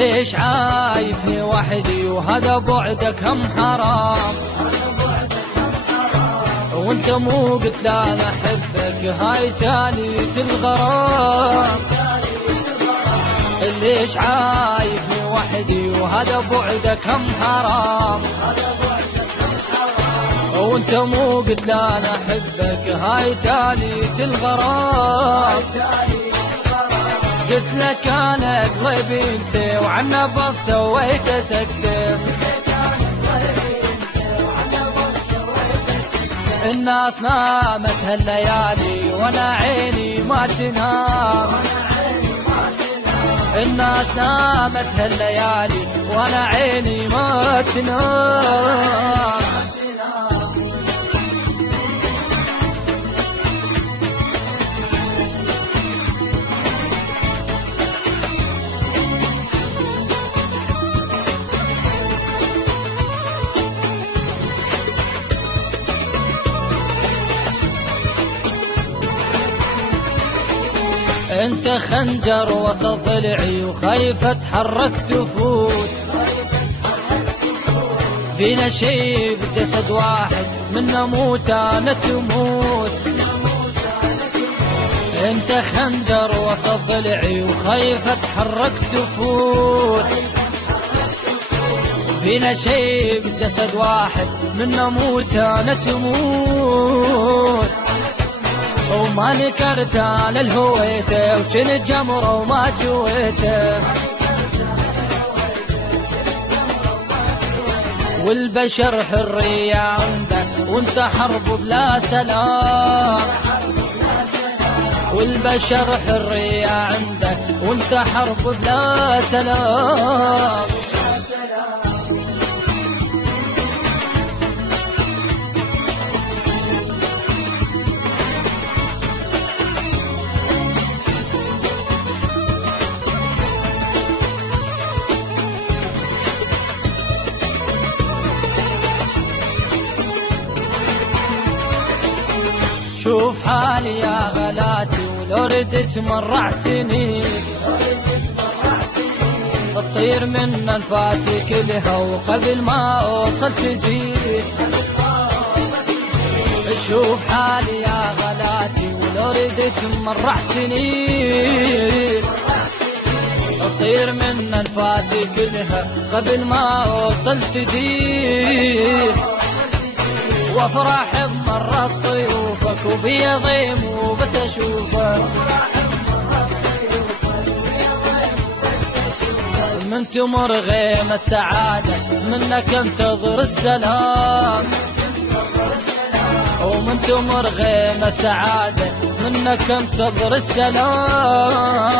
ليش عايفني وحدي وهذا بعدك هم حرام، وانت مو قلت لا انا احبك هاي تالية الغرام. ليش عايفني وحدي وهذا بعدك هم حرام، وانت مو قلت لا انا احبك هاي تالية الغرام. قلت لك انا قلبي انت وعنا بس سويت اسكت، الناس نامت هالليالي وانا عيني ما تنام، الناس نامت هالليالي وانا عيني ما تنام. انت خنجر وسط ضلعي وخايف اتحرك تفوت، فينا شي بجسد واحد منا موت انا تموت. انت خنجر وسط ضلعي وخايف اتحرك تفوت، فينا شي بجسد واحد منا موت انا تموت. وما نكرت على الهويته وكنت جمره وما جويته، والبشر حرية عندك وانت حرب بلا سلام، والبشر حرية عندك وانت حرب بلا سلام. شوف حالي يا غلاتي ولو ردت مرعتني، تطير من انفاسي كلها وقبل ما اوصل تجيك. شوف حالي يا غلاتي ولو ردت مرعتني، تطير من انفاسي كلها قبل ما اوصل تجيك. وافرح بمرة ضيوفك وبيضيم وبس اشوفك، من تمر غيم السعادة منك انتظر السلام، ومن تمر غيم السعادة منك انتظر السلام.